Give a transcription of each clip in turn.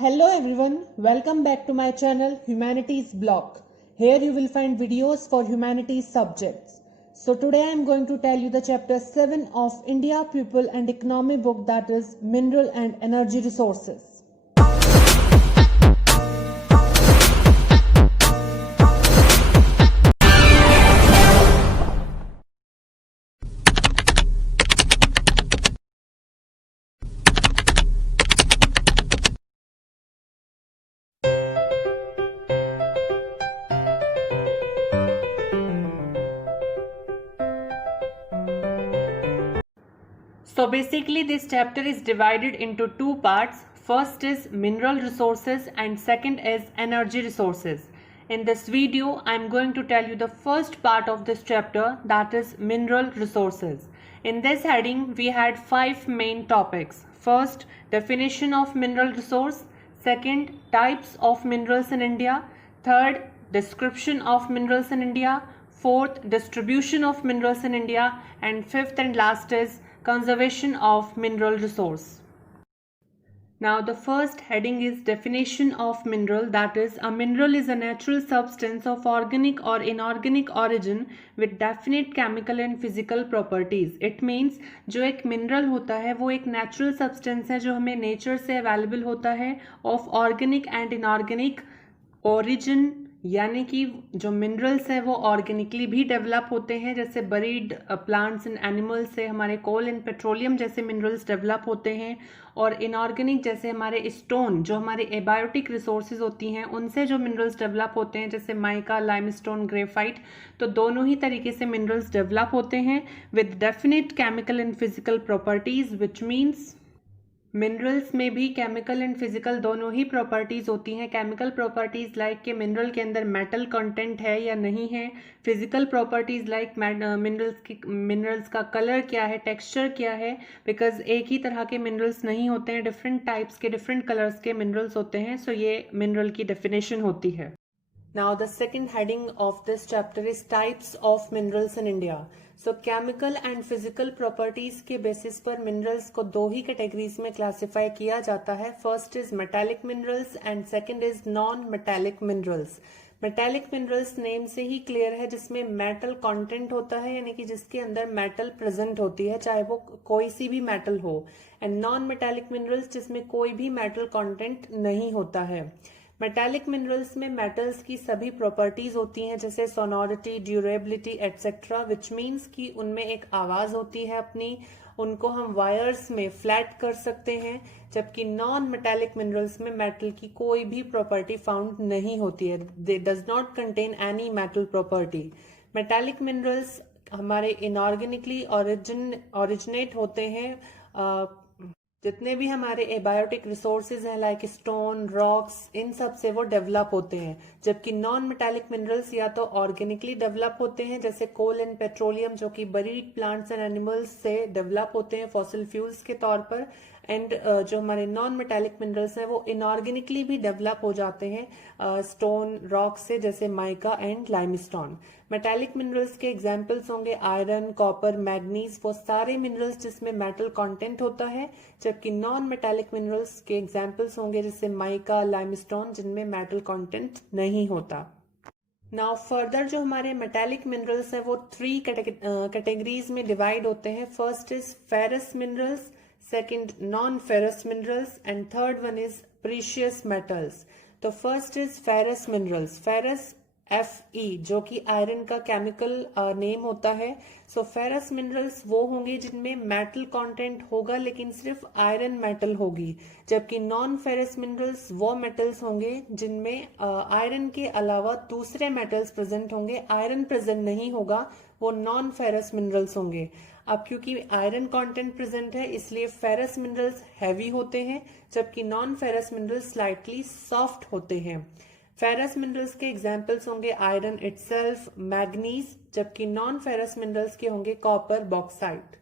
Hello everyone, welcome back to my channel Humanities Block. Here you will find videos for humanities subjects. So today I am going to tell you the chapter 7 of India People and Economy book, that is Mineral and Energy Resources. So basically this chapter is divided into two parts. First is mineral resources and second is energy resources. In this video I am going to tell you the first part of this chapter, that is mineral resources. In this heading we had 5 main topics. First, definition of mineral resource. Second, types of minerals in India. Third, description of minerals in India. Fourth, distribution of minerals in India. And fifth and last is conservation of mineral resource. Now the first heading is definition of mineral, that is a mineral is a natural substance of organic or inorganic origin with definite chemical and physical properties. It means जो एक mineral होता है वो एक natural substance है जो हमें nature से अवेलेबल होता है of organic and inorganic origin, यानी कि जो मिनरल्स हैं वो ऑर्गेनिकली भी डेवलप होते हैं, जैसे बरीड प्लांट्स एंड एनिमल्स से हमारे कोल एंड पेट्रोलियम जैसे मिनरल्स डेवलप होते हैं, और इनऑर्गेनिक जैसे हमारे स्टोन जो हमारे एबायोटिक रिसोर्सेज होती हैं उनसे जो मिनरल्स डेवलप होते हैं, जैसे माइका, लाइमस्टोन, ग्रेफाइट। तो दोनों ही तरीके से मिनरल्स डेवलप होते हैं with definite chemical and physical properties, which means minerals में भी केमिकल एंड फिजिकल दोनों ही प्रॉपर्टीज होती हैं। केमिकल प्रॉपर्टीज लाइक कि मिनरल के अंदर मेटल कंटेंट है या नहीं है, फिजिकल प्रॉपर्टीज लाइक मिनरल्स का कलर क्या है, टेक्सचर क्या है, बिकॉज एक ही तरह के मिनरल्स नहीं होते हैं, डिफरेंट टाइप्स के डिफरेंट कलर्स के मिनरल्स होते हैं। सो ये मिनरल की डेफिनेशन होती है। Now the second heading of this chapter is types of minerals in India. So chemical and physical properties के basis पर minerals को दो ही categories में classify किया जाता है. First is metallic minerals and second is non-metallic minerals. Metallic minerals name से ही clear है, जिसमें मेटल कंटेंट होता है, यानी कि जिसके अंदर मेटल प्रेजेंट होती है, चाहे वो कोई सी भी मेटल हो। एंड नॉन मेटालिक मिनरल्स जिसमें कोई भी मेटल कंटेंट नहीं होता है। मेटालिक मिनरल्स में मेटल्स की सभी प्रॉपर्टीज होती हैं, जैसे sonority, durability etcetera, which means कि उनमें एक आवाज होती है अपनी, उनको हम वायर्स में फ्लैट कर सकते हैं। जबकि नॉन मेटालिक मिनरल्स में मेटल की कोई भी प्रॉपर्टी फाउंड नहीं होती है, दे does not contain any metal property. Metallic minerals हमारे इनऑर्गेनिकली ओरिजिनेट होते हैं, जितने भी हमारे एबायोटिक रिसोर्सेज हैं लाइक स्टोन, रॉक्स, इन सब से वो डेवलप होते हैं। जबकि नॉन मेटालिक मिनरल्स या तो ऑर्गेनिकली डेवलप होते हैं, जैसे कोल एंड पेट्रोलियम जो कि बरीड प्लांट्स एंड एनिमल्स से डेवलप होते हैं फॉसिल फ्यूल्स के तौर पर, एंड जो हमारे नॉन मेटालिक मिनरल्स हैं वो इनऑर्गेनिकली भी डेवलप हो जाते हैं स्टोन, रॉक से, जैसे mica and limestone. Metallic minerals के एग्जाम्पल्स होंगे आयरन, कॉपर, मैग्नीज, वो सारे मिनरल्स जिसमें मेटल कंटेंट होता है। जबकि नॉन मेटालिक मिनरल्स के एग्जाम्पल्स होंगे जैसे माइका, लाइमस्टोन, जिनमें मेटल कंटेंट नहीं होता। नाउ फर्दर जो हमारे मेटालिक मिनरल्स हैं वो 3 कैटेगरीज में डिवाइड होते हैं। First is ferrous minerals, second non-ferrous minerals and third one is precious metals. तो first is ferrous minerals, ferrous Fe जो कि आयरन का केमिकल नेम होता है। सो फेरस मिनरल्स वो होंगे जिनमें मेटल कंटेंट होगा लेकिन सिर्फ आयरन मेटल होगी। जबकि नॉन फेरस मिनरल्स वो मेटल्स होंगे जिनमें आयरन के अलावा दूसरे मेटल्स प्रेजेंट होंगे, आयरन प्रेजेंट नहीं होगा, वो नॉन फेरस मिनरल्स होंगे। अब क्योंकि आयरन कंटेंट प्रेजेंट है इसलिए फेरस मिनरल्स हैवी होते हैं, जबकि non ferrous minerals slightly soft होते हैं। फेरस मिनरल्स के एग्जाम्पल्स होंगे आयरन इटसेल्फ, मैग्नीज, जबकि नॉन फेरस मिनरल्स के होंगे copper, bauxite.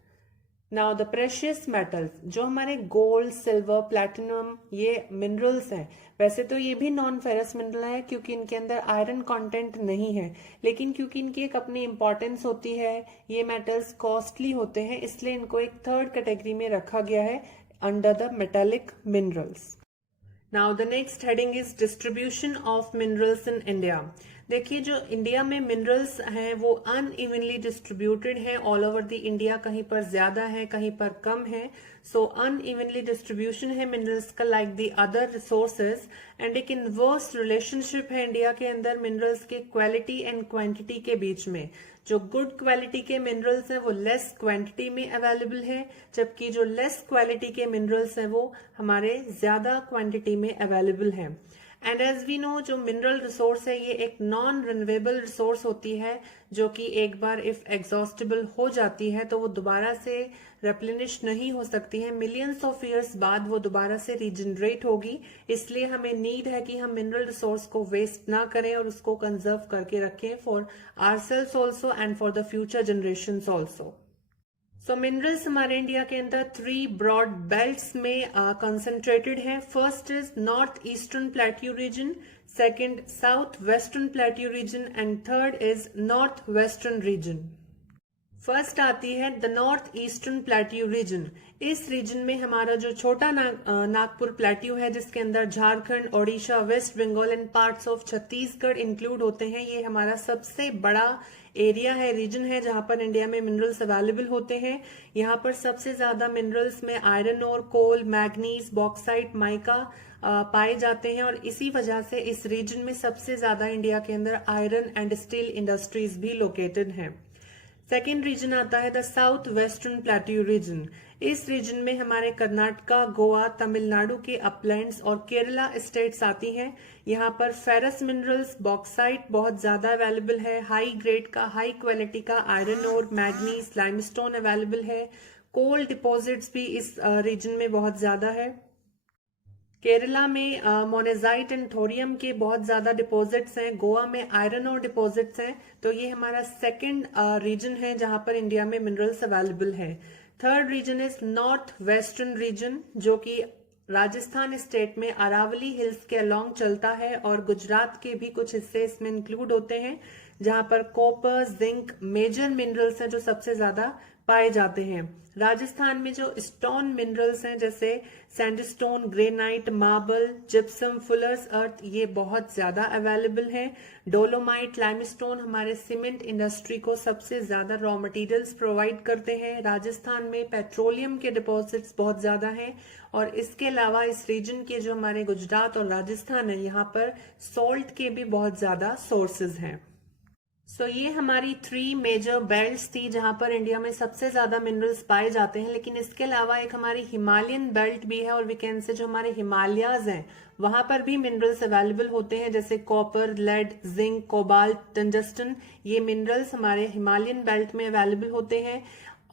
Now the precious metals, जो हमारे गोल्ड, सिल्वर, प्लैटिनम, ये मिनरल्स हैं। वैसे तो ये भी नॉन फेरस मिनरल है क्योंकि इनके अंदर आयरन कंटेंट नहीं है, लेकिन क्योंकि इनकी एक अपनी इंपॉर्टेंस होती है, ये मेटल्स कॉस्टली होते हैं, इसलिए इनको एक थर्ड कैटेगरी में रखा गया है under the metallic minerals. Now the next heading is distribution of minerals in India. देखिए, जो इंडिया में मिनरल्स हैं वो अनइवनली डिस्ट्रीब्यूटेड हैं ऑल ओवर द इंडिया। कहीं पर ज्यादा है, कहीं पर कम है। सो अनइवनली डिस्ट्रीब्यूशन है मिनरल्स का like the other resources. And एक इनवर्स रिलेशनशिप है इंडिया के अंदर मिनरल्स के क्वालिटी एंड क्वांटिटी के बीच में। जो गुड क्वालिटी के मिनरल्स हैं वो लेस क्वांटिटी में अवेलेबल है, जबकि जो लेस क्वालिटी के मिनरल्स हैं वो हमारे ज्यादा क्वांटिटी में अवेलेबल हैं। एंड एज वी नो, जो मिनरल रिसोर्स है ये एक नॉन रिन्यूएबल रिसोर्स होती है, जो कि एक बार इफ एग्जॉस्टेबल हो जाती है तो वो दोबारा से रेप्लेनिश नहीं हो सकती है। मिलियंस ऑफ ईयर्स बाद वो दोबारा से रीजनरेट होगी। इसलिए हमें नीड है कि हम मिनरल रिसोर्स को वेस्ट ना करें और उसको कंजर्व करके रखें for ourselves also and for the future generations also. So minerals हमारे इंडिया के अंदर 3 ब्रॉड बेल्ट्स में कंसंट्रेटेड हैं। First is north eastern plateau region, second south western plateau region and third is north western region. First आती है the north eastern plateau region. इस region में हमारा जो छोटा नागपुर प्लेट्यू है, जिसके अंदर Jharkhand, Odisha, West Bengal and parts of Chhattisgarh include होते हैं, ये हमारा सबसे बड़ा एरिया है, रीजन है जहां पर इंडिया में मिनरल्स अवेलेबल होते हैं। यहाँ पर सबसे ज्यादा मिनरल्स में आयरन और कोल, मैग्नीज, बॉक्साइट, माइका पाए जाते हैं और इसी वजह से इस रीजन में सबसे ज्यादा इंडिया के अंदर आयरन एंड स्टील इंडस्ट्रीज भी लोकेटेड हैं। सेकेंड रीजन आता है the south western plateau region. इस रीजन में हमारे कर्नाटका, गोवा, तमिलनाडु के अपलैंड्स और केरला स्टेट्स आती हैं। यहाँ पर फेरस मिनरल्स, बॉक्साइट बहुत ज्यादा अवेलेबल है। हाई ग्रेड का, हाई क्वालिटी का आयरन और मैग्नीज, लाइमस्टोन अवेलेबल है। कोल डिपॉजिट्स भी इस रीजन में बहुत ज्यादा है। केरला में मोनेजाइट एंड थोरियम के बहुत ज्यादा डिपॉजिट्स हैं। गोवा में आयरन और डिपॉजिट्स हैं। तो ये हमारा सेकंड रीजन है जहां पर इंडिया में मिनरल्स अवेलेबल है। Third region is north western region, जो कि राजस्थान स्टेट में अरावली हिल्स के अलोंग चलता है और गुजरात के भी कुछ हिस्से इसमें इंक्लूड होते हैं, जहां पर कॉपर, जिंक मेजर मिनरल्स हैं जो सबसे ज्यादा पाए जाते हैं। राजस्थान में जो स्टोन मिनरल्स हैं जैसे sandstone, granite, marble, gypsum, fuller's earth, ये बहुत ज्यादा अवेलेबल हैं। डोलोमाइट, लाइमस्टोन हमारे सीमेंट इंडस्ट्री को सबसे ज्यादा रॉ मटेरियल्स प्रोवाइड करते हैं। राजस्थान में पेट्रोलियम के डिपॉजिट्स बहुत ज्यादा हैं और इसके अलावा इस रीजन के जो हमारे गुजरात और राजस्थान है, यहाँ पर सॉल्ट के भी बहुत ज्यादा सोर्सेज हैं। सो ये हमारी 3 मेजर बेल्ट्स थी जहां पर इंडिया में सबसे ज्यादा मिनरल्स पाए जाते हैं। लेकिन इसके अलावा एक हमारी हिमालयन बेल्ट भी है और वी कैन से जो हमारे हिमालयाज हैं वहां पर भी मिनरल्स अवेलेबल होते हैं, जैसे copper, lead, zinc, cobalt, tungsten. ये मिनरल्स हमारे हिमालयन बेल्ट में अवेलेबल होते हैं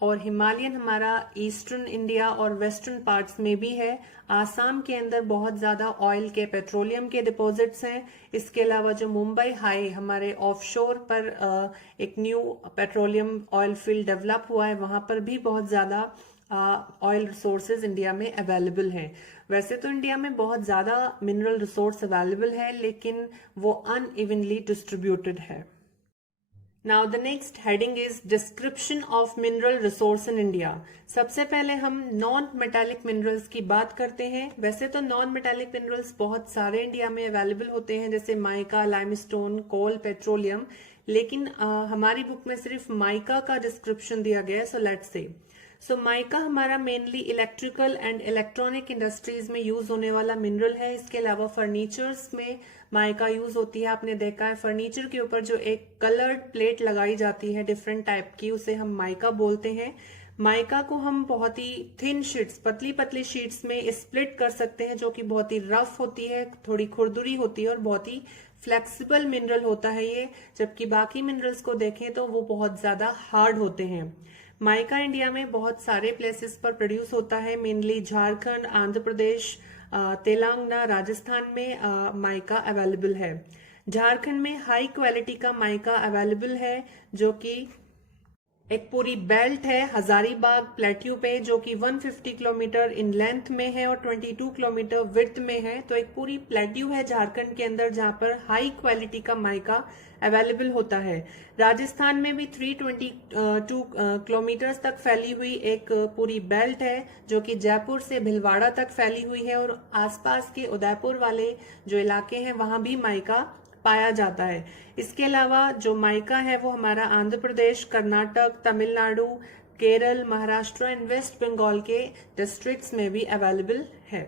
और हिमालयन हमारा ईस्टर्न इंडिया और वेस्टर्न पार्ट्स में भी है। आसाम के अंदर बहुत ज्यादा ऑयल के, पेट्रोलियम के डिपॉजिट्स हैं। इसके अलावा जो मुंबई हाई हमारे ऑफशोर पर एक new petroleum oil field develop हुआ है, वहां पर भी बहुत ज्यादा ऑयल रिसोर्सेज इंडिया में अवेलेबल हैं। वैसे तो इंडिया में बहुत ज्यादा मिनरल रिसोर्स अवेलेबल है, लेकिन वो अनइवनली डिस्ट्रीब्यूटेड है। Now the next heading is description of mineral resource in India. सबसे पहले हम नॉन मेटालिक मिनरल्स की बात करते हैं। वैसे तो नॉन मेटालिक मिनरल्स बहुत सारे इंडिया में अवेलेबल होते हैं, जैसे माइका, लाइमस्टोन, कोल, पेट्रोलियम, लेकिन हमारी बुक में सिर्फ माइका का डिस्क्रिप्शन दिया गया है। सो लेट्स से माइका हमारा mainly electrical and electronic industries में यूज होने वाला मिनरल है। इसके अलावा फर्नीचर्स में माइका यूज होती है। आपने देखा है फर्नीचर के ऊपर जो एक कलर्ड प्लेट लगाई जाती है डिफरेंट टाइप की, उसे हम माइका बोलते हैं। माइका को हम बहुत ही थिन शीट्स, पतली पतली शीट्स में स्प्लिट कर सकते हैं, जो कि बहुत ही रफ होती है, थोड़ी खुरदुरी होती है और बहुत ही फ्लेक्सिबल मिनरल होता है ये। जबकि बाकी मिनरल्स को देखें तो वो बहुत ज्यादा हार्ड होते हैं। माइका इंडिया में बहुत सारे प्लेसेस पर प्रोड्यूस होता है, मेनली झारखंड, आंध्र प्रदेश, तेलंगाना, राजस्थान में माइका अवेलेबल है। झारखंड में हाई क्वालिटी का माइका अवेलेबल है, जो कि एक पूरी बेल्ट है हजारीबाग प्लेट्यू पे जो कि 150 किलोमीटर इन लेंथ में है और 22 किलोमीटर विड्थ में है। तो एक पूरी प्लेट्यू है झारखंड के अंदर जहां पर हाई क्वालिटी का माइका अवेलेबल होता है। राजस्थान में भी 322 किलोमीटर तक फैली हुई एक पूरी बेल्ट है जो कि जयपुर से भिलवाड़ा तक फैली हुई है और आसपास के उदयपुर वाले जो इलाके हैं वहां भी माइका पाया जाता है। इसके अलावा जो माइका है वो हमारा आंध्र प्रदेश, कर्नाटक, तमिलनाडु, केरल, महाराष्ट्र एंड वेस्ट बंगाल के डिस्ट्रिक्ट्स में भी अवेलेबल है।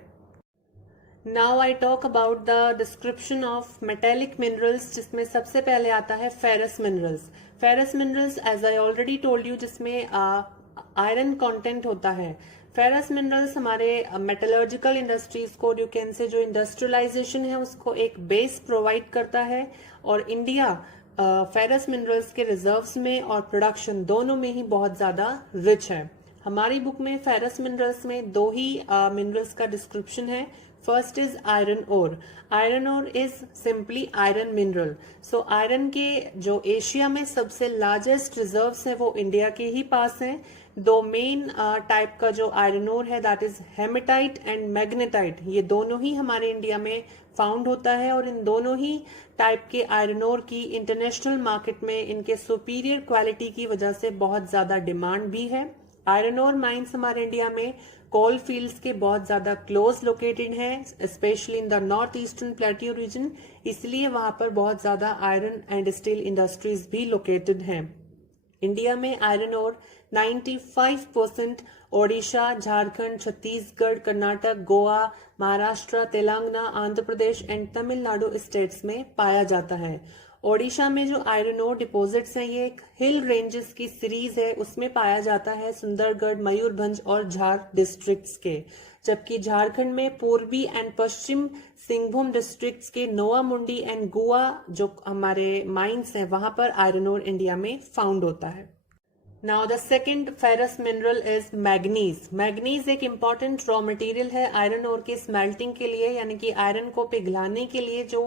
Now I talk about the description of metallic minerals, जिसमें सबसे पहले आता है ferrous minerals. Ferrous minerals as I already told you जिसमें आयरन कंटेंट होता है। फेरस मिनरल्स हमारे मेटलर्जिकल इंडस्ट्रीज को, यू कैन से जो इंडस्ट्रियलाइजेशन है उसको एक बेस प्रोवाइड करता है और इंडिया फेरस मिनरल्स के रिजर्व्स में और प्रोडक्शन दोनों में ही बहुत ज्यादा रिच है। हमारी बुक में फेरस मिनरल्स में दो ही मिनरल्स का डिस्क्रिप्शन है। First is iron ore. Iron ore is simply iron mineral. So iron के जो एशिया में सबसे लार्जेस्ट रिजर्व्स हैं वो इंडिया के ही पास हैं। दो मेन टाइप का जो आयरन ओर है that is hematite and magnetite, ये दोनों ही हमारे इंडिया में फाउंड होता है और इन दोनों ही टाइप के आयरन ओर की इंटरनेशनल मार्केट में इनके सुपीरियर क्वालिटी की वजह से बहुत ज्यादा डिमांड भी है। आयरन ओर माइंस हमारे इंडिया में कोल फील्ड्स के बहुत ज्यादा क्लोज लोकेटेड हैं, specially in the north eastern plateau region, इसलिए वहां पर बहुत ज्यादा आयरन एंड स्टील इंडस्ट्रीज भी लोकेटेड हैं। इंडिया में iron ore 95% Odisha, Jharkhand, Chhattisgarh, Karnataka, Goa, Maharashtra, Telangana, Andhra Pradesh and Tamil Nadu states में पाया जाता है। ओडिशा में जो आयरन ओर डिपॉजिट्स हैं ये एक हिल रेंजेस की सीरीज है, उसमें पाया जाता है सुंदरगढ़, मयूरभंज और झार डिस्ट्रिक्ट्स के, जबकि झारखंड में पूर्वी एंड पश्चिम सिंहभूम डिस्ट्रिक्ट्स के नोआ मुंडी एंड गोवा जो हमारे माइंस हैं वहां पर आयरन ओर इंडिया में फाउंड होता है। Now the second ferrous mineral is manganese. Manganese एक इम्पॉर्टेंट रॉ मटेरियल है आयरन ओर के स्मेल्टिंग के लिए, यानी कि आयरन को पिघलाने के लिए जो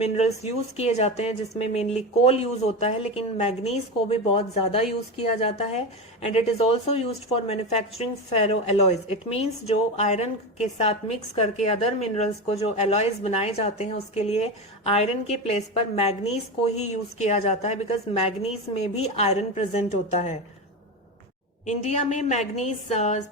मिनरल्स यूज किए जाते हैं जिसमें मेनली कोल यूज होता है, लेकिन मैग्नीज को भी बहुत ज्यादा यूज किया जाता है and it is also used for manufacturing ferro alloys. It means जो आयरन के साथ मिक्स करके अदर मिनरल्स को जो एलॉयज बनाए जाते हैं उसके लिए आयरन के प्लेस पर मैग्नीज को ही यूज किया जाता है, बिकॉज मैग्नीज में भी आयरन प्रेजेंट होता है। इंडिया में मैग्नीज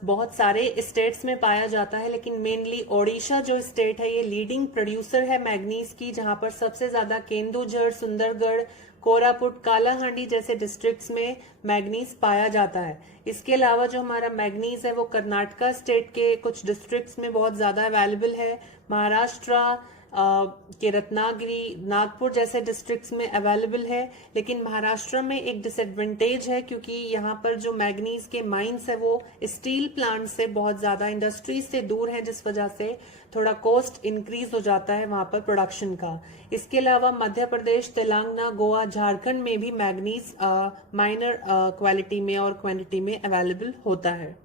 बहुत सारे स्टेट्स में पाया जाता है, लेकिन मेनली ओडिशा जो स्टेट है ये लीडिंग प्रोड्यूसर है मैग्नीज की, जहां पर सबसे ज्यादा केंदुझर, सुंदरगढ़, कोरापुट, कालाहांडी जैसे डिस्ट्रिक्ट्स में मैग्नीज पाया जाता है। इसके अलावा जो हमारा मैग्नीज है वो कर्नाटका स्टेट के कुछ डिस्ट्रिक्ट्स में बहुत ज्यादा अवेलेबल है, महाराष्ट्र के रत्नागिरी, नागपुर जैसे डिस्ट्रिक्ट्स में अवेलेबल है। लेकिन महाराष्ट्र में एक डिसएडवांटेज है क्योंकि यहाँ पर जो मैग्नीज के माइंस है वो स्टील प्लांट से बहुत ज्यादा इंडस्ट्रीज से दूर है, जिस वजह से थोड़ा कॉस्ट इंक्रीज हो जाता है वहां पर प्रोडक्शन का। इसके अलावा मध्य प्रदेश, तेलंगाना, गोवा, झारखंड में भी मैग्नीज माइनर क्वालिटी में और क्वांटिटी में अवेलेबल होता है।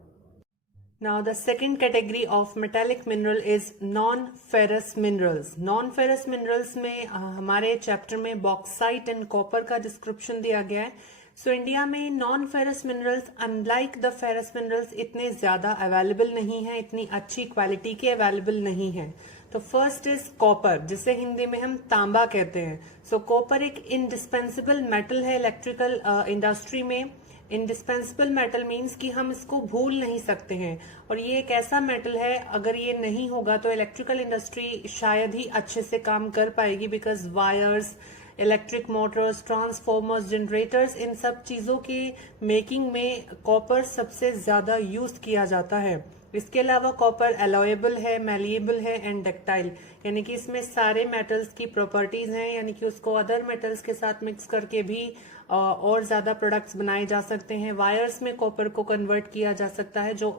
Now the second category of metallic mineral is non-ferrous minerals. Non-ferrous minerals में हमारे चैप्टर में बॉक्साइट एंड कॉपर का डिस्क्रिप्शन दिया गया है। सो इंडिया में non ferrous minerals unlike the ferrous minerals इतने ज्यादा अवेलेबल नहीं है, इतनी अच्छी क्वालिटी के अवेलेबल नहीं है। तो फर्स्ट इज कॉपर, जिसे हिंदी में हम तांबा कहते हैं। सो कॉपर एक इंडिस्पेंसिबल मेटल है इलेक्ट्रिकल इंडस्ट्री में। इंडिस्पेंसिबल मेटल मीन्स कि हम इसको भूल नहीं सकते हैं, और ये एक ऐसा मेटल है अगर ये नहीं होगा तो इलेक्ट्रिकल इंडस्ट्री शायद ही अच्छे से काम कर पाएगी, because wires, electric motors, transformers, generators, इन सब चीजों की मेकिंग में कॉपर सबसे ज्यादा यूज किया जाता है। इसके अलावा कॉपर एलॉयबल है, मैलिएबल है एंड डक्टाइल, यानी कि इसमें सारे मेटल्स की प्रॉपर्टीज हैं, यानी कि उसको अदर मेटल्स के साथ मिक्स करके भी और ज्यादा प्रोडक्ट्स बनाए जा सकते हैं। वायर्स में कॉपर को कन्वर्ट किया जा सकता है, जो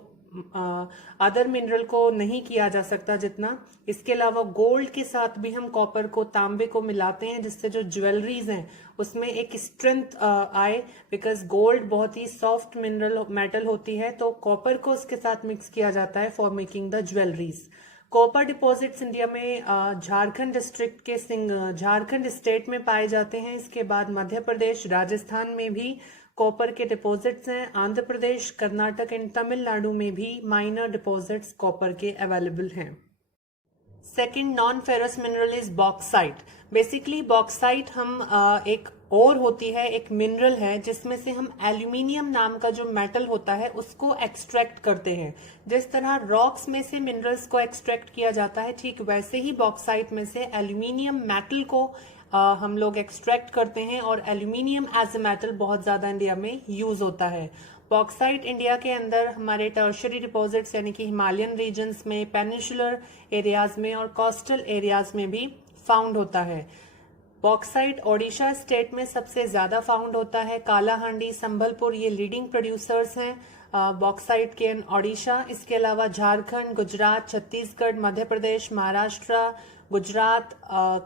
अदर मिनरल को नहीं किया जा सकता जितना। इसके अलावा गोल्ड के साथ भी हम कॉपर को, तांबे को मिलाते हैं, जिससे जो ज्वेलरीज हैं उसमें एक स्ट्रेंथ आए, बिकॉज गोल्ड बहुत ही सॉफ्ट मिनरल मेटल होती है, तो कॉपर को उसके साथ मिक्स किया जाता है for making the jewelleries. Copper deposits India में झारखंड डिस्ट्रिक्ट के झारखंड स्टेट में पाए जाते हैं। इसके बाद मध्य प्रदेश, राजस्थान में भी कॉपर के डिपॉजिट्स हैं। आंध्र प्रदेश, कर्नाटक एंड तमिलनाडु में भी माइनर डिपॉजिट्स कॉपर के अवेलेबल हैं। Second non ferrous mineral is bauxite. Basically bauxite हम एक और होती है, एक मिनरल है जिसमें से हम एल्यूमिनियम नाम का जो मेटल होता है उसको एक्सट्रैक्ट करते हैं। जिस तरह रॉक्स में से मिनरल्स को एक्सट्रैक्ट किया जाता है, ठीक वैसे ही बॉक्साइट में से एल्यूमिनियम मेटल को हम लोग एक्सट्रैक्ट करते हैं और एल्यूमिनियम एज ए मेटल बहुत ज्यादा इंडिया में यूज होता है। बॉक्साइट इंडिया के अंदर हमारे टर्शरी डिपॉजिट्स यानी कि हिमालयन रीजन्स में, पेनिनसुलर एरियाज में और कोस्टल एरियाज में भी फाउंड होता है। बॉक्साइट ओडिशा स्टेट में सबसे ज्यादा फाउंड होता है। कालाहांडी, संबलपुर ये लीडिंग प्रोड्यूसर्स हैं बॉक्साइट के इन ओडिशा। इसके अलावा झारखंड, गुजरात, छत्तीसगढ़, मध्य प्रदेश, महाराष्ट्र, गुजरात,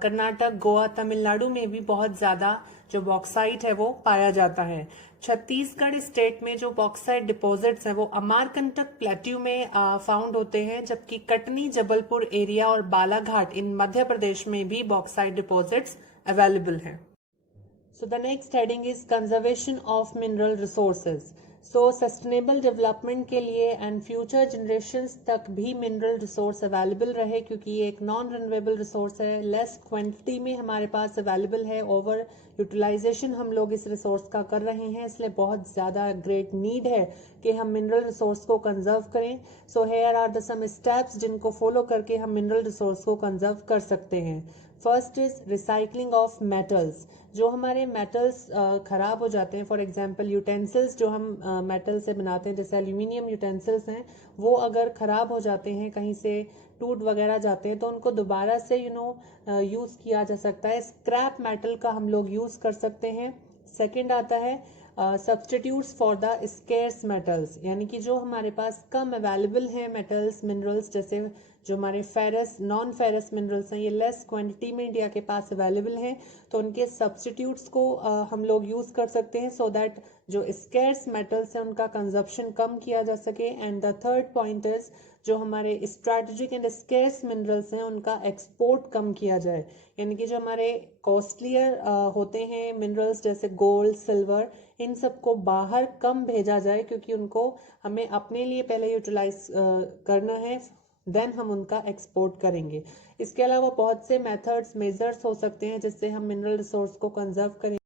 कर्नाटक, गोवा, तमिलनाडु में भी बहुत ज्यादा जो बॉक्साइट है वो पाया जाता है। छत्तीसगढ़ स्टेट में जो बॉक्साइट डिपॉजिट्स हैं वो अमारकंटक प्लेट्यू में फाउंड होते हैं, जबकि कटनी, जबलपुर एरिया और बालाघाट इन मध्य प्रदेश में भी बॉक्साइट डिपॉजिट्स अवेलेबल हैं। So the next heading is conservation of mineral resources. So sustainable development के लिए एंड फ्यूचर जनरेशन्स तक भी मिनरल रिसोर्स अवेलेबल रहे, क्योंकि ये एक नॉन रिन्यूएबल रिसोर्स है, लेस क्वांटिटी में हमारे पास अवेलेबल है, ओवर यूटिलाइजेशन हम लोग इस रिसोर्स का कर रहे हैं, इसलिए बहुत ज़्यादा ग्रेट नीड है कि हम मिनरल रिसोर्स को कंजर्व करें। So here are the some steps जिनको फॉलो करके हम मिनरल रिसोर्स को कंजर्व कर सकते हैं। First is recycling of metals. जो हमारे मेटल्स खराब हो जाते हैं, फॉर एग्जांपल यूटेंसिल्स जो हम मेटल से बनाते हैं, जैसे एल्यूमिनियम यूटेंसिल्स हैं, वो अगर खराब हो जाते हैं, कहीं से टूट वगैरह जाते हैं, तो उनको दोबारा से यूज किया जा सकता है। स्क्रैप मेटल का हम लोग यूज कर सकते हैं। सेकंड आता है substitutes for the scarce metals, यानी कि जो हमारे पास कम अवेलेबल हैं मेटल्स, मिनरल्स, जैसे जो हमारे फेरस, नॉन फेरस मिनरल्स हैं, ये लेस क्वांटिटी में इंडिया के पास अवेलेबल हैं, तो उनके सब्सटीट्यूट्स को हम लोग यूज कर सकते हैं, सो दैट जो स्केर्स मेटल्स हैं उनका कंजप्शन कम किया जा सके। And the third point is जो हमारे स्ट्रैटेजिक एंड स्केर्स मिनरल्स हैं उनका एक्सपोर्ट कम किया जाए, यानी कि जो हमारे कॉस्टलियर होते हैं मिनरल्स जैसे गोल्ड, सिल्वर, इन सबको बाहर कम भेजा जाए, क्योंकि उनको हमें अपने लिए पहले यूटिलाइज करना है, देन हम उनका एक्सपोर्ट करेंगे। इसके अलावा बहुत से मेथड्स, मेजर्स हो सकते हैं जिससे हम मिनरल रिसोर्स को कंजर्व करें।